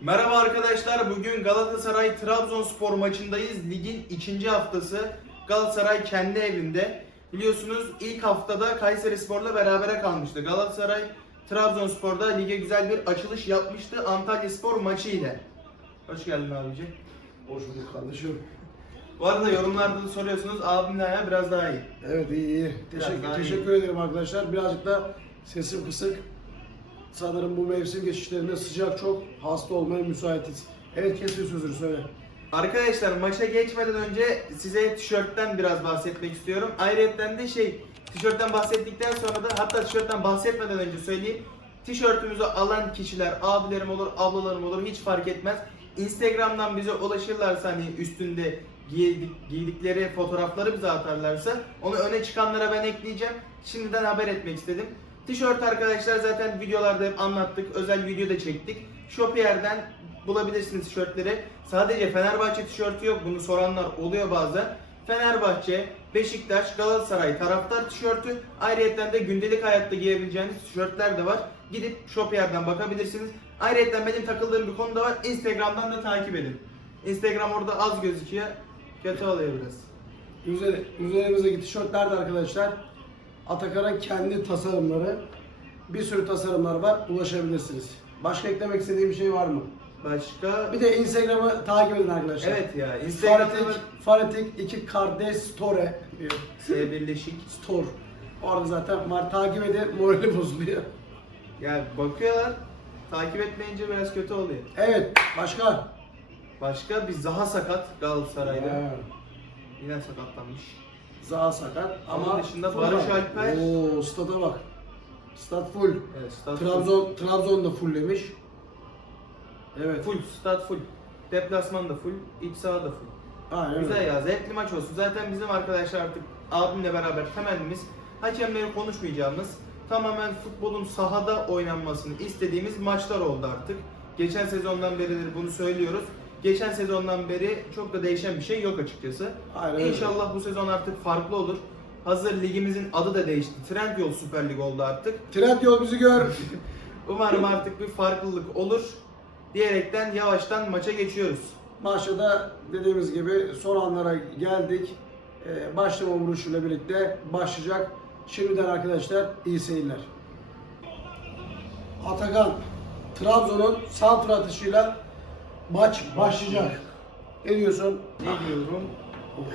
Merhaba arkadaşlar. Bugün Galatasaray Trabzonspor maçındayız. Ligin ikinci haftası. Galatasaray kendi evinde. Biliyorsunuz ilk haftada Kayserispor'la berabere kalmıştı. Galatasaray Trabzonspor'da lige güzel bir açılış yapmıştı Antalyaspor maçı ile. Hoş geldin abiciğim. Hoş bulduk kardeşim. Bu arada yorumlarda da soruyorsunuz abimle ayağı biraz daha iyi. Evet iyi iyi. Biraz Teşekkür, daha iyi. teşekkür ederim arkadaşlar. Birazcık da sesim kısık. Sanırım bu mevsim geçişlerinde sıcak çok hasta olmaya müsaitiz. Evet kesin sözünü söyle. Arkadaşlar maça geçmeden önce size tişörtten biraz bahsetmek istiyorum. Ayrıca de şey tişörtten bahsettikten sonra da hatta tişörtten bahsetmeden önce söyleyeyim. Tişörtümüzü alan kişiler abilerim olur, ablalarım olur hiç fark etmez. Instagram'dan bize ulaşırlarsa hani üstünde giydik, giydikleri fotoğrafları bize atarlarsa onu öne çıkanlara ben ekleyeceğim. Şimdiden haber etmek istedim. Tişört arkadaşlar zaten videolarda hep anlattık. Özel video da çektik. Shopier'den bulabilirsiniz tişörtleri. Sadece Fenerbahçe tişörtü yok. Bunu soranlar oluyor bazen. Fenerbahçe, Beşiktaş, Galatasaray taraftar tişörtü. Ayrıca de gündelik hayatta giyebileceğiniz tişörtler de var. Gidip Shopier'den bakabilirsiniz. Ayrıca benim takıldığım bir konu da var. Instagram'dan da takip edin. Instagram orada az gözüküyor. Kötü oluyor biraz. Üzeri, üzerimizdeki tişörtlerde arkadaşlar Atakan'ın kendi tasarımları. Bir sürü tasarımlar var. Ulaşabilirsiniz. Başka eklemek istediğim bir şey var mı? Başka... Bir de Instagram'ı takip edin arkadaşlar. Evet ya. Instagram'da Fanatik. Fanatik iki kardeş store. S birleşik. Store. Orada zaten var. Takip edin. Morali bozuluyor. Yani bakıyorlar. Takip etmeyince biraz kötü oluyor. Evet. Başka? Başka bir Zaha sakat Galatasaray'da. Yine sakatlanmış. Zaha sakat ama Ama dışında full Barış var. Alper. Oo, stada bak. Stad full. Evet, stat Trabzon Trabzon da fulllemiş. Evet. full. Stat full. Deplasman da full. iç saha da full. Aynen Güzel öyle. ya. Zevkli maç olsun. Zaten bizim arkadaşlar artık abimle beraber temennimiz hakemleri konuşmayacağımız tamamen futbolun sahada oynanmasını istediğimiz maçlar oldu artık. Geçen sezondan beridir bunu söylüyoruz. Geçen sezondan beri çok da değişen bir şey yok açıkçası. Aynen öyle. İnşallah bu sezon artık farklı olur. Hazır ligimizin adı da değişti. Trendyol Süper Lig oldu artık. Trendyol bizi gör. Umarım artık bir farklılık olur diyerekten yavaştan maça geçiyoruz. Maçta da dediğimiz gibi son anlara geldik. Ee, başlama vuruşuyla birlikte başlayacak. Şimdiden arkadaşlar iyi seyirler. Atakan, Trabzon'un santra atışıyla maç başlayacak. Ne diyorsun? Ne diyorum?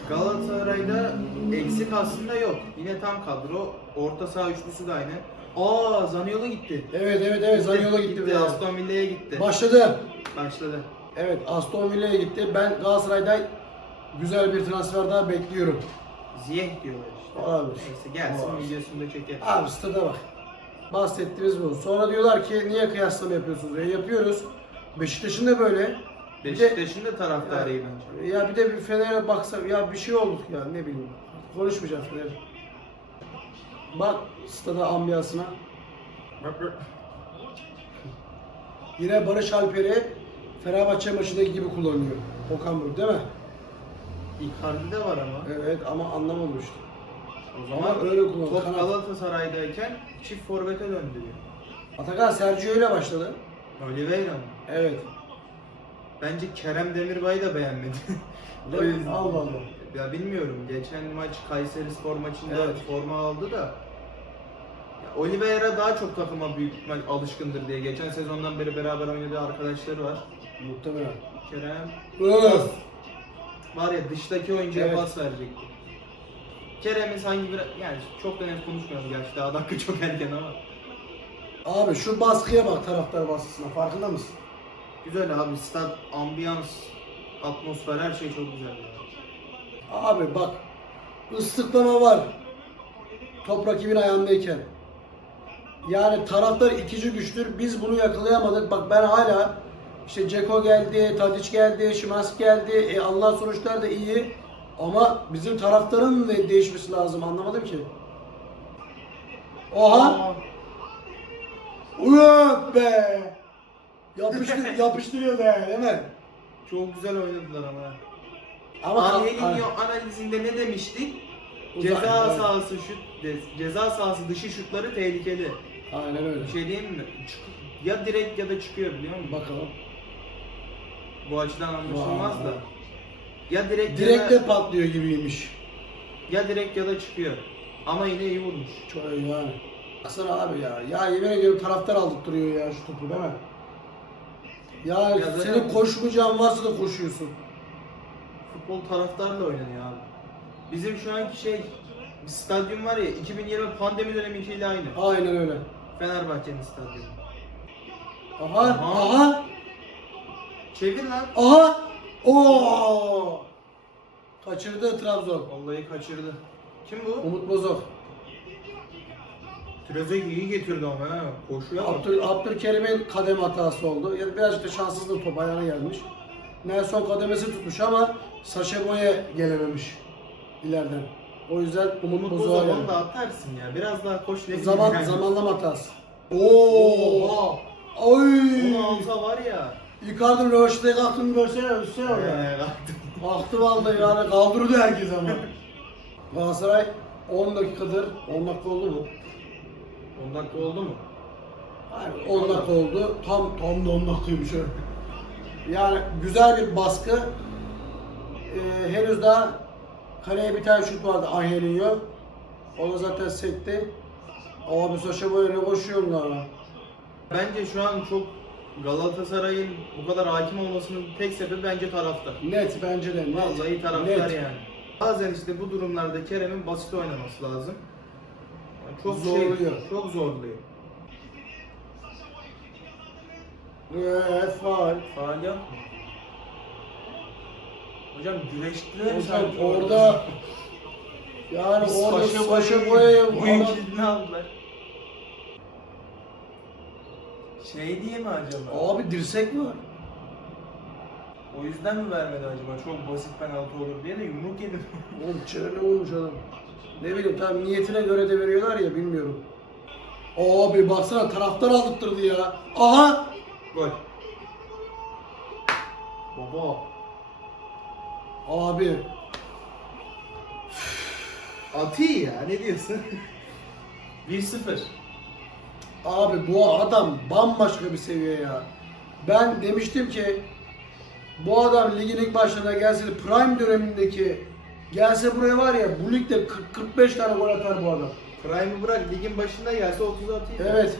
Galatasaray'da eksik aslında yok. Yine tam kadro. Orta saha üçlüsü de aynı. Aa Zaniolo gitti. Evet evet evet Zaniolo gitti. be. Aston Villa'ya gitti. Başladı. Başladı. Evet Aston Villa'ya gitti. Ben Galatasaray'da güzel bir transfer daha bekliyorum. Ziyeh diyorlar işte. Olabilir. Neyse gelsin Olabilir. videosunu da çeker. Abi stada bak. Bahsettiğimiz bu. Sonra diyorlar ki niye kıyaslama yapıyorsunuz? E yapıyoruz. Beşiktaş'ın da böyle. Beşiktaş'ın da taraftarıyım bence. Ya bir de bir Fener'e baksa ya bir şey olduk ya ne bileyim. Konuşmayacağım Fener. Bak stada ambiyansına. Yine Barış Alper'i Fenerbahçe maçındaki gibi kullanıyor. Okan Buruk değil mi? Icardi de var ama. Evet ama anlamadım işte. O zaman Ama öyle kullanıyor. top Kanat. Galatasaray'dayken çift forvete döndü diyor. Atakan Sergio ile başladı. Oliveira mı? Evet. Bence Kerem Demirbay'ı da beğenmedi. O yüzden- Allah Allah. Ya bilmiyorum. Geçen maç Kayseri Spor maçında Evet. forma aldı da ya Oliveira daha çok takıma büyük ihtimal alışkındır diye. Geçen sezondan beri beraber oynadığı arkadaşları var. Muhtemelen. Kerem Öf. var ya dıştaki oyuncuya Evet. pas verecekti. Kerem'in sanki bir yani çok da net konuşmuyorum gerçi daha dakika çok erken ama. Abi şu baskıya bak taraftar baskısına farkında mısın? Güzel abi stat, ambiyans, atmosfer her şey çok güzel. ya. Abi bak ıslıklama var. Top rakibin ayağındayken. Yani taraftar ikinci güçtür. Biz bunu yakalayamadık. Bak ben hala işte Ceko geldi, Tadic geldi, Şimanski geldi. E Allah sonuçlar da iyi. Ama bizim taraftarın da değişmesi lazım. Anlamadım ki. Oha! Aa, Uyan be! Yapıştır, yapıştırıyor be değil mi? çok güzel oynadılar ama. Ama Angelinho analizinde ne demiştik? Uzak, Ceza evet. sahası şut, ceza sahası dışı şutları tehlikeli. Aynen öyle. Bir şey diyeyim mi? Çık- ya direkt ya da çıkıyor biliyor musun? Bakalım. Bu açıdan anlaşılmaz da. Ya direkt, Direkt ya, de da, patlıyor gibiymiş. ya direkt ya da çıkıyor. Ama yine iyi vurmuş. Çok iyi yani. Baksana abi ya. Ya yemin ediyorum taraftar aldırtıyor ya şu topu değil mi? Ya, zaten- senin koşmayacağın varsa da koşuyorsun. Futbol taraftarla oynanıyor abi. Bizim şu anki şey bir stadyum var ya 2020 pandemi dönemiyle aynı. Aynen öyle. Fenerbahçe'nin stadyumu. Aha, Aha. aha, Çevir lan. aha. Oo! Kaçırdı Trabzon. Vallahi kaçırdı. Kim bu? Umut Bozok. Trezeguet iyi getirdi ama ha. Koşuya bak. Abdül, Abdülkerim'in kademe hatası oldu. Yani birazcık da şanssızlık top ayağına gelmiş. Nelson kademesi tutmuş ama Saşa Boye gelememiş ileriden. O yüzden Umut, Umut Bozok'a Bozok geldi. da atarsın ya. Biraz daha koş ne Zaman, bileyim yani. zamanlama hatası. Oo! Oha! Oy! Onu alsa var ya. Icardi'nin röveşteye kalktığını görsene, üstüne orada. Ee, kalktım. Baktı vallahi yani kaldırdı herkes ama. Galatasaray 10 dakikadır, 10 dakika oldu mu? 10 dakika oldu mu? Hayır, 10 dakika oldu. Tam tam da 10 dakikaymış ha. Yani güzel bir baskı. Ee, henüz daha kaleye bir tane şut vardı Angelinho. O da zaten sekti. Abi Saşa böyle ne koşuyorsun daha? Bence şu an çok Galatasaray'ın bu kadar hakim olmasının tek sebebi bence taraftar. Net bence de net. Vallahi taraftar Net. yani. Bazen işte bu durumlarda Kerem'in basit oynaması lazım. Çok Zorluyor. Şey, çok zorluyor. Evet faal. Faal yapma. Hocam güreştiler Hocam sanki orada yani Biz orada Saşa Boya'yı Boya'ya bu ikilini aldılar. Şey diye mi acaba? Abi dirsek mi var? O yüzden mi vermedi acaba? Çok basit penaltı olur diye de yumruk yedi. Oğlum çene vurmuş adam. Ne bileyim tam niyetine göre de veriyorlar ya bilmiyorum. Abi baksana taraftar aldırttırdı ya. Aha! Gol. Baba. Abi Atı ya ne diyorsun? 1-0. Abi bu adam bambaşka bir seviye ya. Ben demiştim ki bu adam ligin ilk başlarına gelse de prime dönemindeki gelse buraya var ya bu ligde 40 45 tane gol atar bu adam. Prime'ı bırak ligin başında gelse 30 atıyor. Evet.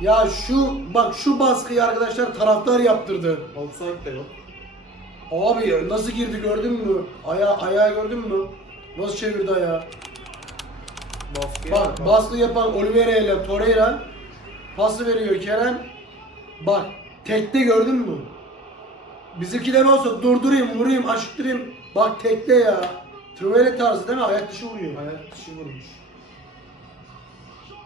Ya şu bak şu baskıyı arkadaşlar taraftar yaptırdı. Offside de yok. Abi ya nasıl girdi gördün mü? Aya ayağı gördün mü? Nasıl çevirdi ayağı? Baskıya Bak baskı yapan Oliveira ile Torreira pası veriyor Kerem. Bak tekte gördün mü? Bizimkiler olsa durdurayım, vurayım, aşıttırayım. Bak tekte ya. Trivela tarzı değil mi? Ayak dışı vuruyor. Ayak dışı vurmuş.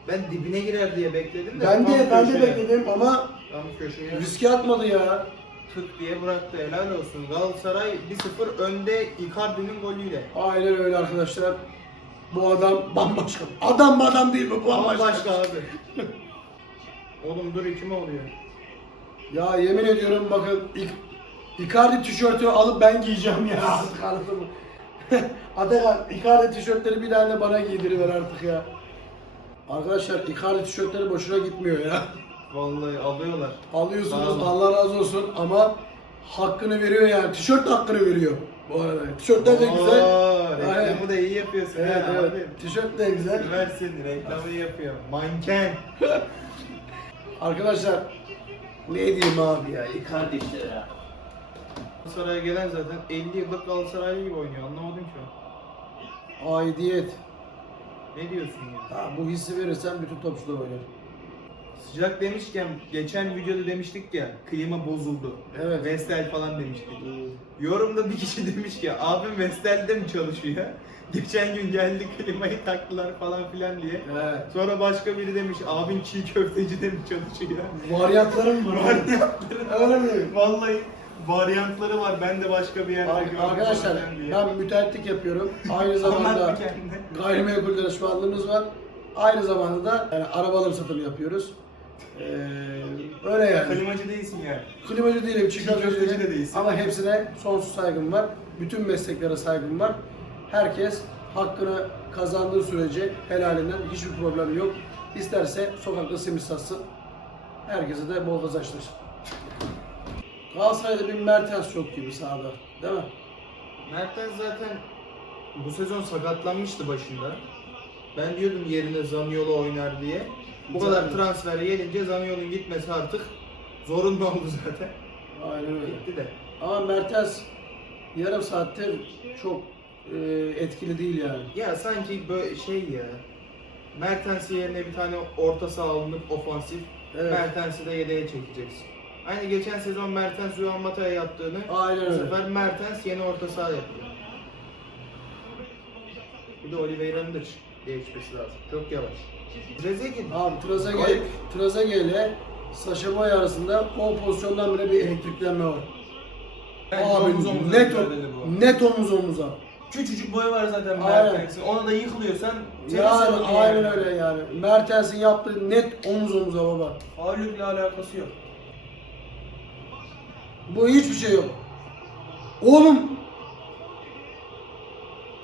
Ben dibine girer diye bekledim de. Ben tam de ben de köşeye- bekledim ama Tam köşeye riske atmadı ya. tık diye bıraktı. Helal olsun. Galatasaray 1-0 önde Icardi'nin golüyle. Aynen öyle arkadaşlar. Bu adam bambaşka. Adam mı adam değil mi? Bambaşka. Bambaşka abi. Oğlum dur kim oluyor? Ya yemin ediyorum bakın İk Icardi tişörtü alıp ben giyeceğim ya. Kanıtımı. Atakan Icardi tişörtleri bir tane bana giydiriver artık ya. Arkadaşlar Icardi tişörtleri boşuna gitmiyor ya. Vallahi alıyorlar. Alıyorsunuz Sağ olun. Allah razı olsun ama hakkını veriyor yani. Tişört de hakkını veriyor bu arada. Tişörtler de güzel. Oo. Reklamı da iyi yapıyorsun Evet ha evet. abi. Tişört de güzel. Versin reklamı yapıyor. Manken. Arkadaşlar ne diyeyim abi ya. Icardi işte ya. Galatasaray'a gelen zaten 50 yıllık Galatasaraylı gibi oynuyor. Anlamadım ki. Aidiyet. Ne diyorsun ya? Ha, bu hissi verirsen bütün topçular oynar. Sıcak demişken geçen videoda demiştik ya klima bozuldu. Evet. Vestel falan demiştik. Yorumda bir kişi demiş ki abim Vestel'de mi çalışıyor? Geçen gün geldi klimayı taktılar falan filan diye. Evet. Sonra başka biri demiş abin çiğ köftecide mi çalışıyor? Varyantlarım var. Öyle mi? Vallahi varyantları var. Ben de başka bir yerde gördüm. Arkadaşlar falan diye. ben müteahhitlik yapıyorum. Aynı zamanda bir kendine. gayrimenkul danışmanlığımız var. Aynı zamanda da yani araba alım satımı yapıyoruz. Ee, öyle yani. Klimacı değilsin yani. Klimacı değilim, köfteci köfteci de değilim. değilsin. Ama hepsine sonsuz saygım var. Bütün mesleklere saygım var. Herkes hakkını kazandığı sürece helalinden hiçbir problem yok. İsterse sokakta simit satsın. Herkese de bol kazançlar. Galatasaray'da bir Mertens çok gibi sahada. Değil mi? Mertens zaten bu sezon sakatlanmıştı başında. Ben diyordum yerine Zaniolo oynar diye. Bu kadar Zaten. transfer gelince Zaniolo'nun gitmesi artık zorunlu oldu zaten. Aynen öyle. Gitti de. Ama Mertens yarım saattir çok e, etkili değil yani. Ya sanki böyle şey ya. Mertens yerine bir tane orta saha alınıp ofansif. Evet. Mertens'i de yedeğe çekeceksin. Aynı geçen sezon Mertens Juan Mata'ya yaptığını Aynen bu öyle. sefer Mertens yeni orta saha yapıyor. Bir de Oliveira'nın da değişmesi lazım. Çok yavaş. Trezeguet. Abi Trezeguet, Garip. Trezeguet ile Saşa Boy arasında o pozisyondan bile bir elektriklenme var. Abi net, bu. net omuz omuza. Küçücük boyu var zaten Aynen. Mertens'in. Ona da yıkılıyorsan Yani aynen öyle yani. Mertens'in yaptığı net omuz omuza baba. Faulükle alakası yok. Bu hiçbir şey yok. Oğlum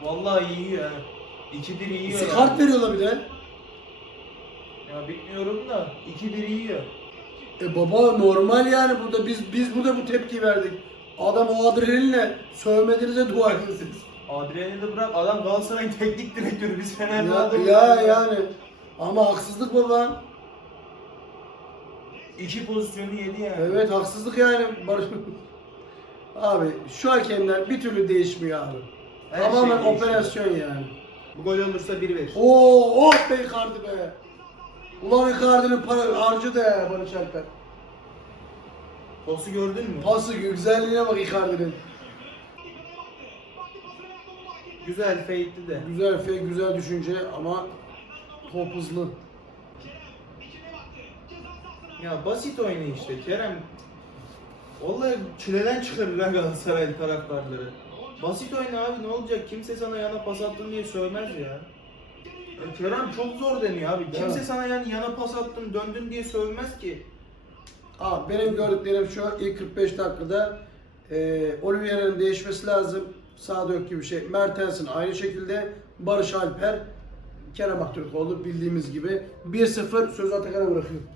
Vallahi iyi ya. 2-1 yiyor kart veriyorlar bir de. Ya bilmiyorum da 2-1 yiyor. E baba normal yani burada biz biz burada bu tepki verdik. Adam o adrenalinle sövmediğinize dua edin siz. Adrian'ı da bırak adam Galatasaray'ın teknik direktörü biz Fener'de Ya, ya yani. Ama haksızlık baba. İki pozisyonu yedi yani. Evet haksızlık yani. Barış- Abi şu hakemler bir türlü değişmiyor abi. Her Tamamen şey değişiyor. operasyon yani. Bu gol olursa 1 verir. Oo, oh be Icardi be. Ulan Icardi'nin para harcı da ya Barış Alper. Posu gördün mü? Pası güzelliğine bak Icardi'nin. Güzel fake'ti de. Güzel fake, güzel düşünce ama top hızlı. Ya basit oynuyor işte Kerem. Vallahi çileden çıkarır ha Galatasaray taraftarları. Basit oyna abi ne olacak? Kimse sana yana pas attın diye sövmez ya. Ya Kerem çok zor deniyor abi. Kimse Evet. sana yani yana pas attın döndün diye sövmez ki. Abi benim gördüklerim şu ilk 45 dakikada e, Oliveira'nın değişmesi lazım. Sağda yok gibi şey. Mertens'in aynı şekilde. Barış Alper, Kerem Aktürkoğlu bildiğimiz gibi. 1-0 sözü Atakan'a bırakıyorum.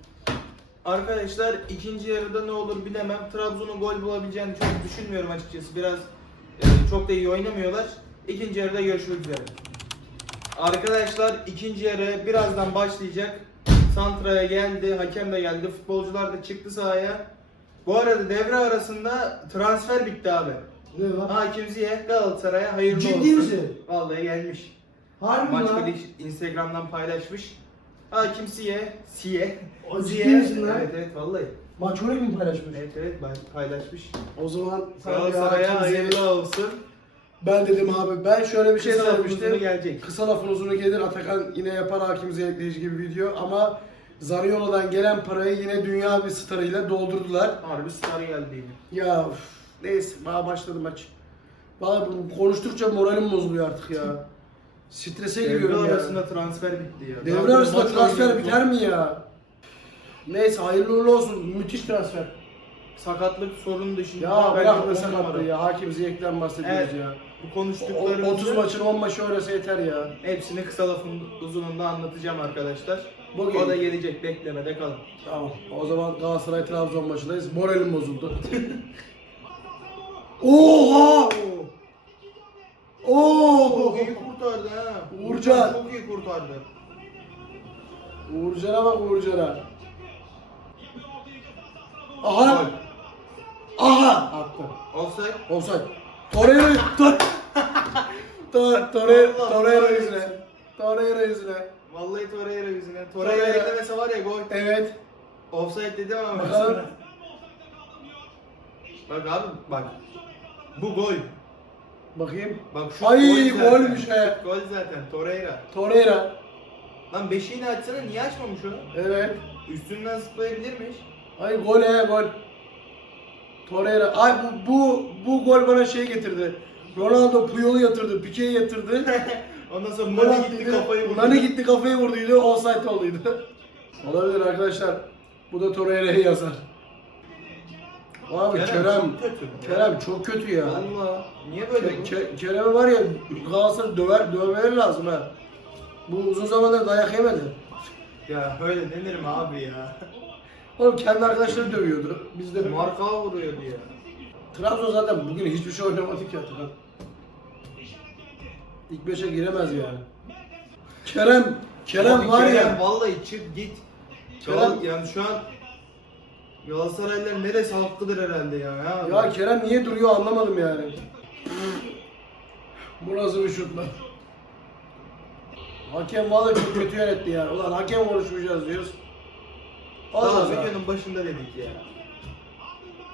Arkadaşlar ikinci yarıda ne olur bilemem. Trabzon'un gol bulabileceğini çok düşünmüyorum açıkçası. Biraz e, çok da iyi oynamıyorlar. İkinci yarıda görüşmek üzere. Arkadaşlar ikinci yarı birazdan başlayacak. Santra'ya geldi, hakem de geldi, futbolcular da çıktı sahaya. Bu arada devre arasında transfer bitti abi. Ne var? Hakim Ziyeh Galatasaray'a hayırlı Ciddi olsun. misin? Vallahi gelmiş. Harbi Maç lan. Instagram'dan paylaşmış. Hakim Ziyeh, Ziyeh. O ciddi Ziyeh- misin lan? Evet evet vallahi. Maç öyle mi paylaşmış? Evet evet ben paylaşmış. O zaman Galatasaray'a hayırlı olsun. Ben dedim abi ben şöyle bir şey Kısa söylemiştim. gelecek. Kısa lafın uzunu gelir Atakan yine yapar Hakim Ziyech'leyici gibi video ama Zaniolo'dan gelen parayı yine dünya bir starıyla doldurdular. Harbi star geldi yine. Ya üf, neyse daha başladı maç. Valla konuştukça moralim bozuluyor artık ya. Strese Devre giriyorum ya. arasında transfer bitti ya. Devre arasında transfer biter mi ya? Neyse hayırlı uğurlu olsun. Müthiş transfer. Sakatlık sorunu dışında Ya bence bırak on ne sakatlığı numara. ya. Hakim Ziyech'ten bahsediyoruz Evet. ya. Bu O- konuştuklarımızı 30 maçın 10 maçı oynasa yeter ya. hepsini kısa lafın uzununda anlatacağım arkadaşlar. Bugün- O da gelecek beklemede kalın. Tamam. O zaman Galatasaray Trabzon maçındayız. Moralim bozuldu. Oha! Oo! Çok iyi kurtardı ha. Uğurcan. Çok iyi kurtardı. Uğurcan'a bak Uğurcan'a. Aha! Gol. Aha! Attı. Offside. Offside. Torreira Tor Tor Torreira yüzüne. Torreira yüzüne. Vallahi Torreira yüzüne. Torreira Torreira. eklemese var ya gol. Evet. Offside dedim ama Bakalım. Bak abi bak. Bu gol. Bakayım. Bak şu Ay, gol zaten. golmüş he. Gol zaten Torreira. Torreira. Lan beşiğini açsana niye açmamış o? Evet. Üstünden zıplayabilirmiş. Ay gol he gol. Torreira. Ay bu bu bu gol bana şey getirdi. Ronaldo Puyol'u yatırdı, Pique'yi yatırdı. Ondan sonra Mane gitti attıydı. kafayı vurdu. Nani gitti kafayı vurduydu, offside olduydu. Olabilir arkadaşlar. Bu da Torreira'yı yazar. Abi Kerem Kerem, çok kötü. Kerem çok kötü ya. Valla. Niye böyle? Ke- Ke- Kerem'e var ya Galatasaray döver, dövmeleri lazım ha. Bu uzun zamandır dayak yemedi. Ya öyle denir mi abi ya? Oğlum kendi arkadaşları dövüyordu. Biz de Marka vuruyordu ya. Trabzon zaten bugün hiçbir şey oynamadık ya Trabzon. İlk beşe giremez yani. Kerem, Kerem Abi var ya. Vallahi çık git. Kerem- Kerem yani şu an Galatasaraylılar neresi haklıdır herhalde ya. Ya, Ya Kerem niye duruyor anlamadım yani. Bu nasıl bir şut lan? Hakem vallahi çok kötü yönetti ya. Ulan hakem konuşmayacağız diyoruz. Daha videonun başında dedik ya.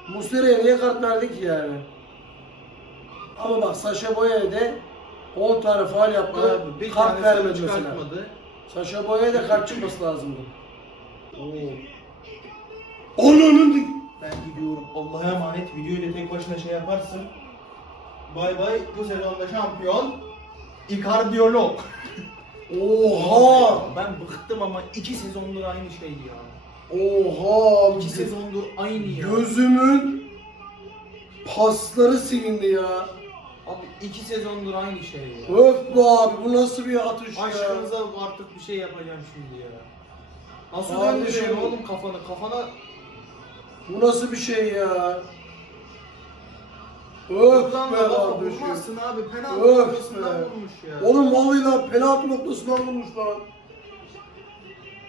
Muslera'ya niye kart verdik ki yani? Ama bak Saşa Boya'ya de 10 tane faal yaptı. Abi bir kart tane vermedi mesela. çıkartmadı. Saşa Boya'ya da kart çıkması lazımdı. Onun. Ben gidiyorum. Allah'a emanet. Videoyu da tek başına şey yaparsın. Bay bay. Bu sezonda şampiyon. Ikardiyolog. Oha! Ben bıktım ama iki sezondur aynı şey ya. Oha! İki sezondur aynı ya. Gözümün pasları silindi ya. Abi iki sezondur aynı şey ya. Öf be abi bu nasıl bir atış ya? Aşkınıza artık bir şey yapacağım şimdi ya. Nasıl Kardeşim. döndürüyorsun oğlum kafanı? Kafana Bu nasıl bir şey ya? Öf Buradan be da kafa kardeşim. vurmazsın abi. Penaltı Öf noktasından be. vurmuş ya. Oğlum vallahi lan penaltı noktasından vurmuş lan.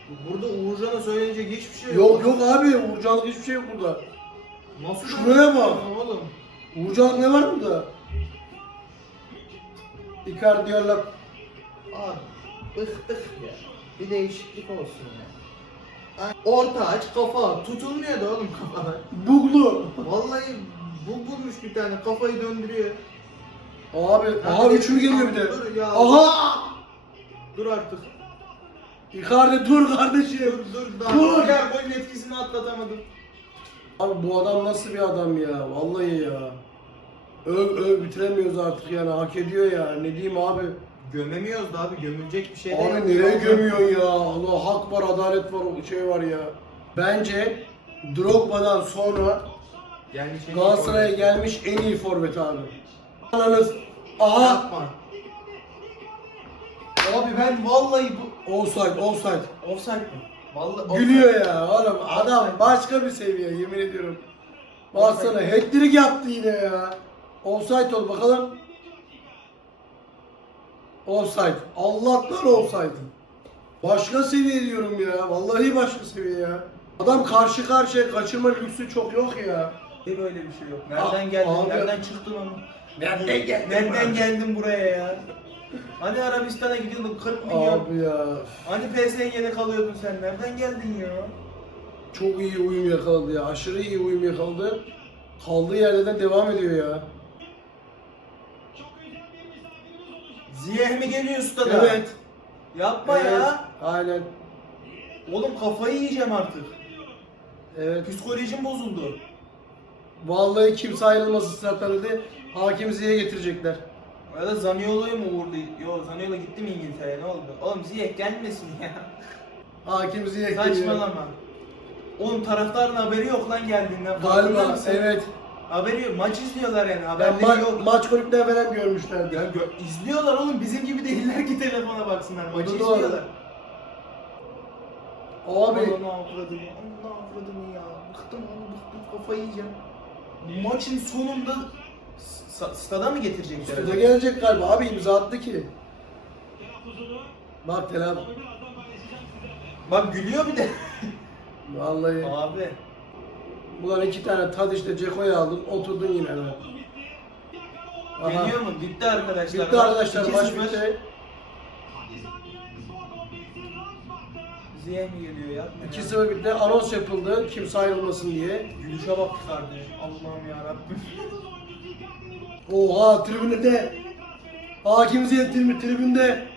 Burada Uğurcan'a söyleyecek hiçbir şey yok. Yok yok abi Uğurcanlık hiçbir şey yok burada. Nasıl Şuraya bak. Oğlum. Uğurcanlık ne var burada? Icardi diyorlar. Abi bıktık ya. Bir değişiklik olsun ya. Ay, Orta aç kafa. Tutulmuyor da oğlum kafa. Buglu. Vallahi bu bulmuş bir tane kafayı döndürüyor. Abi aha üçü geliyor bir de. Dur ya. Aha! Dur artık. Icardi dur kardeşim. Dur dur daha. Dur. Diğer golün etkisini atlatamadım. Abi bu adam nasıl bir adam ya? Vallahi ya. Öv öv bitiremiyoruz artık yani hak ediyor ya. Ne diyeyim abi? Gömemiyoruz da abi gömülecek bir şey Abi değil. nereye gömüyorsun ya? Allah hak var, adalet var, o şey var ya. Bence Drogba'dan sonra Yani şey Galatasaray'a gelmiş en iyi forvet abi. Ananız. Aha! Yapma. Abi ben vallahi bu Offside, offside. offside mi? Vallahi offside. Gülüyor ya oğlum adam başka bir seviye yemin ediyorum. Baksana hat-trick yaptı yine ya. Offside ol bakalım. Offside. Allah'tan offside. Başka seviye diyorum ya. Vallahi başka seviye ya. Adam karşı karşıya kaçırma lüksü çok yok ya. Ne böyle bir şey yok. Nereden geldin? abi. Nereden çıktın ama? Nereden geldin? Nereden geldin buraya ya? Hani Arabistan'a gidiyordun 40 milyon. Abi ya. Hani PSG'de kalıyordun sen? Nereden geldin ya? Çok iyi uyum yakaladı ya. Aşırı iyi uyum yakaladı. Kaldığı yerden devam ediyor ya. Ziyeh mi geliyor ustada? Evet. Yapma Evet, ya. Aynen. Oğlum kafayı yiyeceğim artık. Evet. Psikolojim bozuldu. Vallahi kimse ayrılmasın stat'tan dedi. Hakim Ziyeh getirecekler. Ya da Zaniolo'yu mu vurdu? Yo Zaniolo gitti mi İngiltere'ye ne oldu? Oğlum Ziyech gelmesin ya. Hakim geliyor. Saçmalama. Oğlum taraftarın haberi yok lan geldiğinden. Galiba evet. Haberi yok. Maç izliyorlar yani. Haberleri ma- yok. maç kulüpte falan görmüşlerdi. Ya gö- izliyorlar oğlum. Bizim gibi değiller ki telefona baksınlar. Maçı doğru. izliyorlar. Abi Allah'ını avradını. Allah'ını avradını ya. Bıktım oğlum bıktım. Kafayı yiyeceğim. Maçın sonunda stada mı getirecekler? üstüne gelecek galiba. Abi imza attı ki. Bak Telab. Bak gülüyor bir de. Vallahi. Abi. Ulan iki tane Tadiş'te Ceko'yu aldın. Oturdun yine. Aha. Geliyor mu? Bitti arkadaşlar. Bitti arkadaşlar. 2-0. bitti. Ziyeh mi geliyor ya? 2-0 bitti. Anons yapıldı. Kimse ayrılmasın diye. Gülüşe bak kardeşim. Allah'ım ya Rabbim. Oha tribünde. Hakim Ziyeh tribü- tribünde.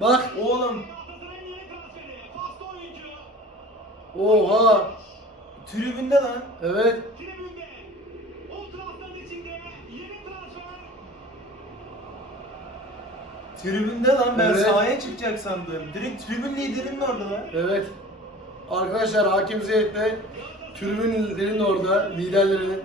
Bak. Oğlum Oha. tribünde lan. Evet. Tribünde lan ben Evet. sahaya çıkacak sandım. Direkt tribün liderinin orada lan. Evet. Arkadaşlar Hakim Ziyech de tribünlerin orada, liderlerinin.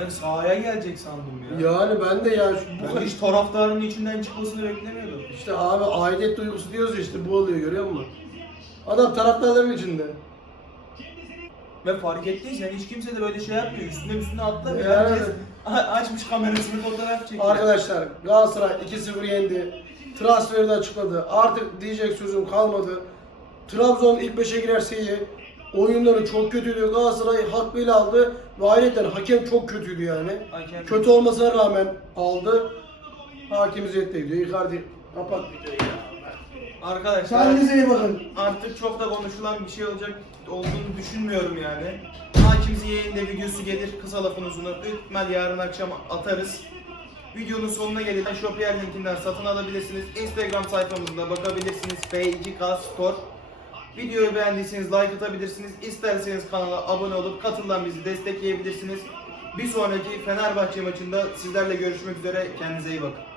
Ben sahaya gelecek sandım ya. Yani ben de ya şu- bu Ben hiç taraftarın içinden çıkmasını beklemiyordum. işte abi aidiyet duygusu diyoruz ya işte bu oluyor görüyor musun? Adam taraftarların içinde. Ve fark ettiysen hiç kimse de böyle şey yapmıyor. Üstüne üstüne atlamıyor. Yani- Herkes a- açmış kamerasını fotoğraf çekiyor. Arkadaşlar Galatasaray 2-0 yendi. Transferi de açıkladı. Artık diyecek sözüm kalmadı. Trabzon ilk 5'e girerse iyi. Oyunları çok kötüydü. Galatasaray hakkıyla aldı. Ve ayrıca hakem çok kötüydü yani. Hakem- Kötü olmasına rağmen aldı. Hakim İzzet diyor. Icardi kapat. Arkadaşlar Kendinize iyi bakın. artık çok da konuşulan bir şey olacak olduğunu düşünmüyorum yani. Hakim Ziyeh'in de videosu gelir kısa lafın uzunu. Büyük ihtimal yarın akşam atarız. Videonun sonuna gelelim. Shopier linkinden satın alabilirsiniz. Instagram sayfamızda bakabilirsiniz. F2K Store. Videoyu beğendiyseniz like atabilirsiniz. İsterseniz kanala abone olup katıldan bizi destekleyebilirsiniz. Bir sonraki Fenerbahçe maçında sizlerle görüşmek üzere. Kendinize iyi bakın.